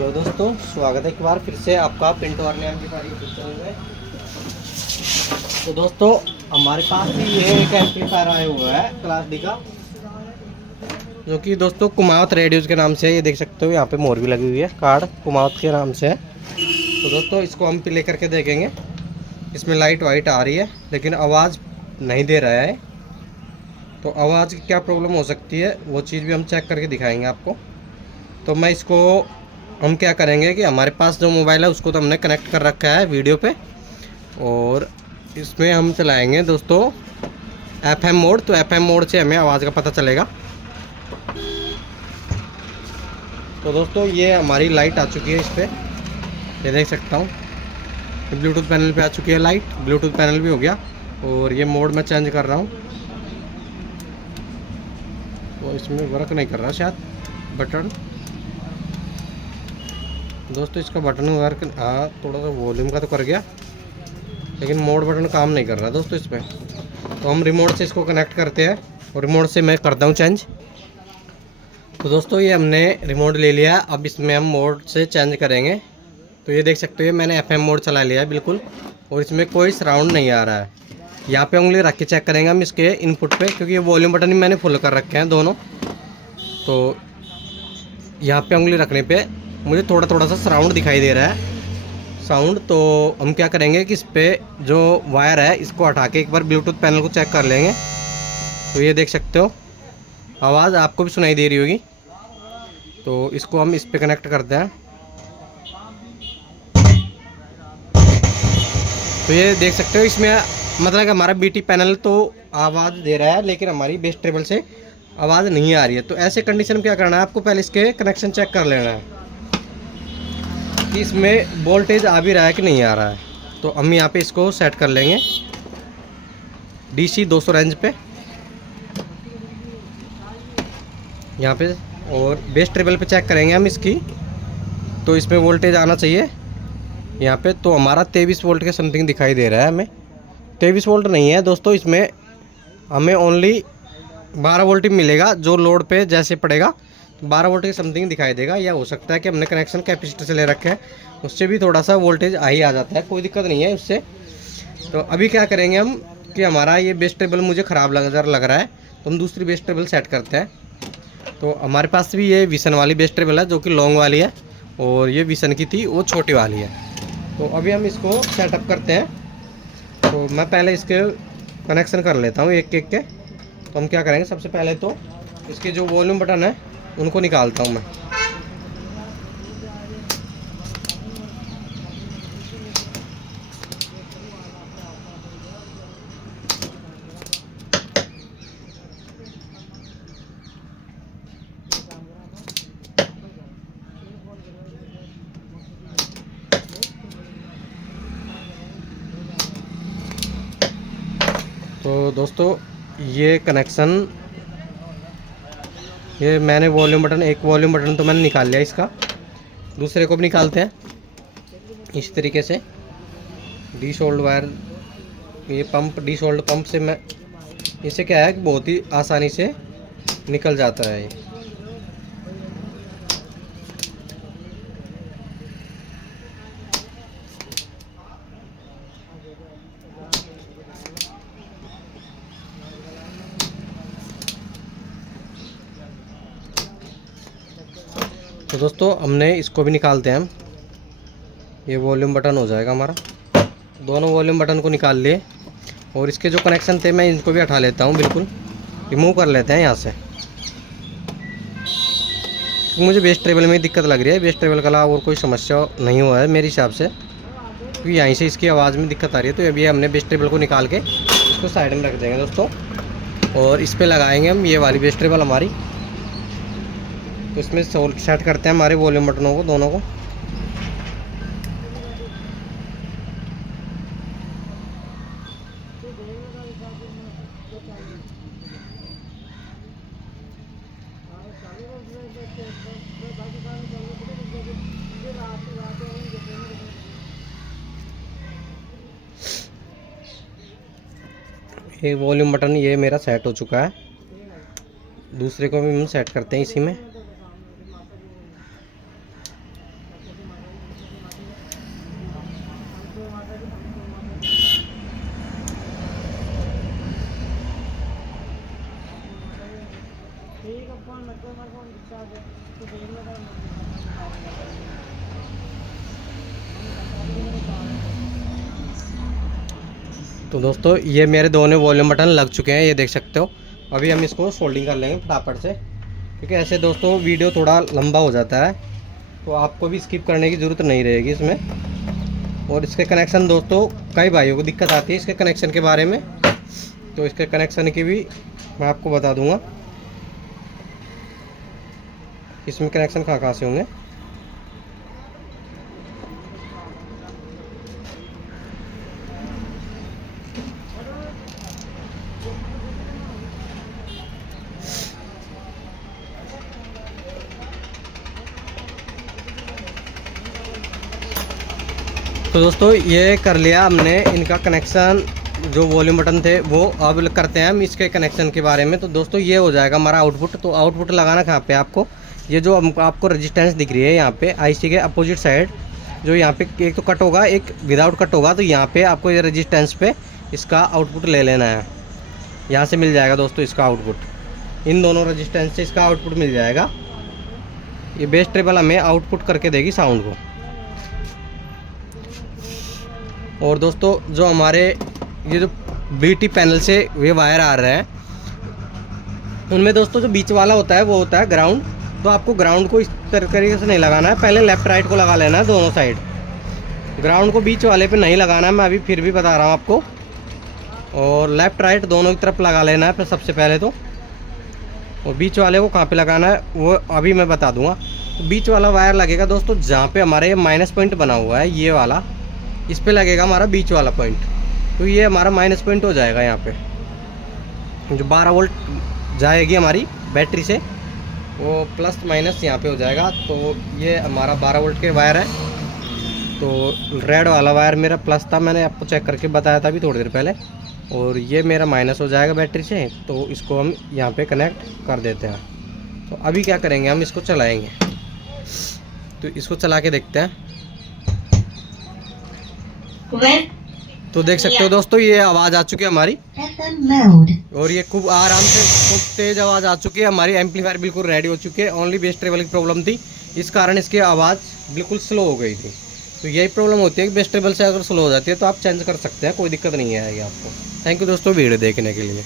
तो दोस्तों स्वागत है एक बार फिर से आपका पिंटू और की यूट्यूब चैनल में। तो दोस्तों हमारे पास भी ये एक एम्पलीफायर आया हुआ है क्लास डी का, जो कि दोस्तों कुमावत रेडियोज के नाम से, ये देख सकते हो यहाँ पे मोर भी लगी हुई है, कार्ड कुमावत के नाम से है। तो दोस्तों इसको हम पे लेकर के देखेंगे। इसमें लाइट वाइट आ रही है लेकिन आवाज़ नहीं दे रहा है। तो आवाज़ की क्या प्रॉब्लम हो सकती है वो चीज़ भी हम चेक करके दिखाएंगे आपको। तो मैं इसको हम क्या करेंगे कि हमारे पास जो मोबाइल है उसको तो हमने कनेक्ट कर रखा है वीडियो पे, और इसमें हम चलाएंगे दोस्तों FM मोड। तो FM मोड से हमें आवाज़ का पता चलेगा। तो दोस्तों ये हमारी लाइट आ चुकी है इस पर, ये देख सकता हूँ। ब्लूटूथ पैनल पे आ चुकी है लाइट, ब्लूटूथ पैनल भी हो गया। और ये मोड मैं चेंज कर रहा हूँ, तो इसमें वर्क नहीं कर रहा शायद बटन। दोस्तों इसका बटन वर्क, हाँ थोड़ा सा वॉल्यूम का तो कर गया, लेकिन मोड बटन काम नहीं कर रहा दोस्तों इस पर। तो हम रिमोट से इसको कनेक्ट करते हैं और रिमोट से मैं करता हूँ चेंज। तो दोस्तों ये हमने रिमोट ले लिया, अब इसमें हम मोड से चेंज करेंगे। तो ये देख सकते हो मैंने FM मोड चला लिया है बिल्कुल, और इसमें कोई साउंड नहीं आ रहा है। यहाँ पे उंगली रख के चेक करेंगे हम इसके इनपुट पे, क्योंकि ये वॉल्यूम बटन ही मैंने फुल कर रखे हैं दोनों। तो यहाँ पे उंगली रखने पे मुझे थोड़ा थोड़ा सा साउंड दिखाई दे रहा है साउंड। तो हम क्या करेंगे कि इस पर जो वायर है इसको हटा के एक बार ब्लूटूथ पैनल को चेक कर लेंगे। तो ये देख सकते हो आवाज़ आपको भी सुनाई दे रही होगी। तो इसको हम इस पे कनेक्ट करते हैं। तो ये देख सकते हो इसमें मतलब कि हमारा BT पैनल तो आवाज़ दे रहा है, लेकिन हमारी बेस ट्रेबल से आवाज़ नहीं आ रही है। तो ऐसे कंडीशन में क्या करना है, आपको पहले इसके कनेक्शन चेक कर लेना है कि इसमें वोल्टेज आ भी रहा है कि नहीं आ रहा है। तो हम यहाँ पे इसको सेट कर लेंगे DC 200 रेंज पे यहाँ पे, और बेस ट्रेबल पे चेक करेंगे हम इसकी। तो इसमें वोल्टेज आना चाहिए यहाँ पे। तो हमारा 23 वोल्ट के समथिंग दिखाई दे रहा है हमें। 23 वोल्ट नहीं है दोस्तों, इसमें हमें ओनली 12 वोल्ट ही मिलेगा। जो लोड पे जैसे पड़ेगा 12 वोल्ट के समथिंग दिखाई देगा। या हो सकता है कि हमने कनेक्शन कैपेसिटर से ले रखे हैं, उससे भी थोड़ा सा वोल्टेज आ जाता है, कोई दिक्कत नहीं है उससे। तो अभी क्या करेंगे हम कि हमारा ये बेस टेबल मुझे ख़राब लग रहा है, तो हम दूसरी बेस टेबल सेट करते हैं। तो हमारे पास भी ये विसन वाली बेस टेबल है जो कि लॉन्ग वाली है, और ये विसन की थी वो छोटी वाली है। तो अभी हम इसको सेटअप करते हैं। तो मैं पहले इसके कनेक्शन कर लेता हूँ एक एक के। तो हम क्या करेंगे, सबसे पहले तो इसके जो वॉल्यूम बटन है उनको निकालता हूँ मैं। तो दोस्तों ये कनेक्शन, ये मैंने वॉल्यूम बटन, एक वॉल्यूम बटन तो मैंने निकाल लिया इसका। दूसरे को भी निकालते हैं इस तरीके से। डी शोल्ड वायर, ये पंप डी शोल्ड पंप से मैं, इससे क्या है कि बहुत ही आसानी से निकल जाता है ये। तो दोस्तों हमने इसको भी निकालते हैं हम। ये वॉल्यूम बटन हो जाएगा हमारा। दोनों वॉल्यूम बटन को निकाल लिए, और इसके जो कनेक्शन थे मैं इनको भी हटा लेता हूँ, बिल्कुल रिमूव कर लेते हैं यहाँ से। मुझे बेस ट्रेबल में दिक्कत लग रही है, बेस ट्रेबल के अलावा और कोई समस्या नहीं हुआ है मेरे हिसाब से, क्योंकि यहीं से इसकी आवाज़ में दिक्कत आ रही है। तो अभी हमने बेस ट्रेबल को निकाल के इसको साइड में रख देंगे दोस्तों, और इस पर लगाएंगे हम ये वाली बेस ट्रेबल हमारी। तो इसमें सेट करते हैं हमारे वॉल्यूम बटनों को दोनों को। ये वॉल्यूम बटन ये मेरा सेट हो चुका है। दूसरे को भी हम सेट करते हैं इसी में। तो दोस्तों ये मेरे दोनों वॉल्यूम बटन लग चुके हैं, ये देख सकते हो। अभी हम इसको सोल्डिंग कर लेंगे फटाफट से, क्योंकि ऐसे दोस्तों वीडियो थोड़ा लंबा हो जाता है, तो आपको भी स्किप करने की ज़रूरत नहीं रहेगी इसमें। और इसके कनेक्शन दोस्तों कई भाइयों को दिक्कत आती है इसके कनेक्शन के बारे में, तो इसके कनेक्शन की भी मैं आपको बता दूंगा इसमें कनेक्शन कहाँ कहाँ से होंगे। तो दोस्तों ये कर लिया हमने इनका कनेक्शन, जो वॉल्यूम बटन थे वो। अब करते हैं हम इसके कनेक्शन के बारे में। तो दोस्तों ये हो जाएगा हमारा आउटपुट। तो आउटपुट लगाना कहाँ पे आपको, ये जो आपको रेजिस्टेंस दिख रही है यहाँ पे आईसी के अपोजिट साइड, जो यहाँ पे एक तो कट होगा एक विदाउट कट होगा, तो यहाँ पे आपको ये रेजिस्टेंस पे इसका आउटपुट ले लेना है। यहाँ से मिल जाएगा दोस्तों इसका आउटपुट, इन दोनों रेजिस्टेंस से इसका आउटपुट मिल जाएगा। ये बेस ट्रेबल हमें आउटपुट करके देगी साउंड को। और दोस्तों जो हमारे ये जो बीटी पैनल से ये वायर आ रहे हैं, उनमें दोस्तों जो बीच वाला होता है वो होता है ग्राउंड। तो आपको ग्राउंड को इस तरीके से नहीं लगाना है, पहले लेफ्ट राइट को लगा लेना है दोनों साइड। ग्राउंड को बीच वाले पे नहीं लगाना है, मैं अभी फिर भी बता रहा हूँ आपको। और लेफ्ट राइट दोनों की तरफ लगा लेना है फिर सबसे पहले तो। और बीच वाले को कहाँ पे लगाना है वो अभी मैं बता दूंगा। तो बीच वाला वायर लगेगा दोस्तों जहाँ पे हमारे ये माइनस पॉइंट बना हुआ है, ये वाला, इस पे लगेगा हमारा बीच वाला पॉइंट। तो ये हमारा माइनस पॉइंट हो जाएगा यहाँ पे। जो 12 वोल्ट जाएगी हमारी बैटरी से, वो प्लस माइनस यहाँ पे हो जाएगा। तो ये हमारा 12 वोल्ट के वायर है। तो रेड वाला वायर मेरा प्लस था, मैंने आपको चेक करके बताया था अभी थोड़ी देर पहले। और ये मेरा माइनस हो जाएगा बैटरी से, तो इसको हम यहाँ पे कनेक्ट कर देते हैं। तो अभी क्या करेंगे, हम इसको चलाएँगे। तो इसको चला के देखते हैं। तो देख सकते हो दोस्तों ये आवाज़ आ चुकी है हमारी, और ये खूब आराम से खूब तेज आवाज़ आ चुकी है हमारी। एम्पलीफायर बिल्कुल रेडी हो चुकी है। ओनली बेस ट्रेबल की प्रॉब्लम थी, इस कारण इसकी आवाज़ बिल्कुल स्लो हो गई थी। तो यही प्रॉब्लम होती है कि बेस ट्रेबल से अगर स्लो हो जाती है तो आप चेंज कर सकते हैं, कोई दिक्कत नहीं आएगी आपको। थैंक यू दोस्तों वीडियो देखने के लिए।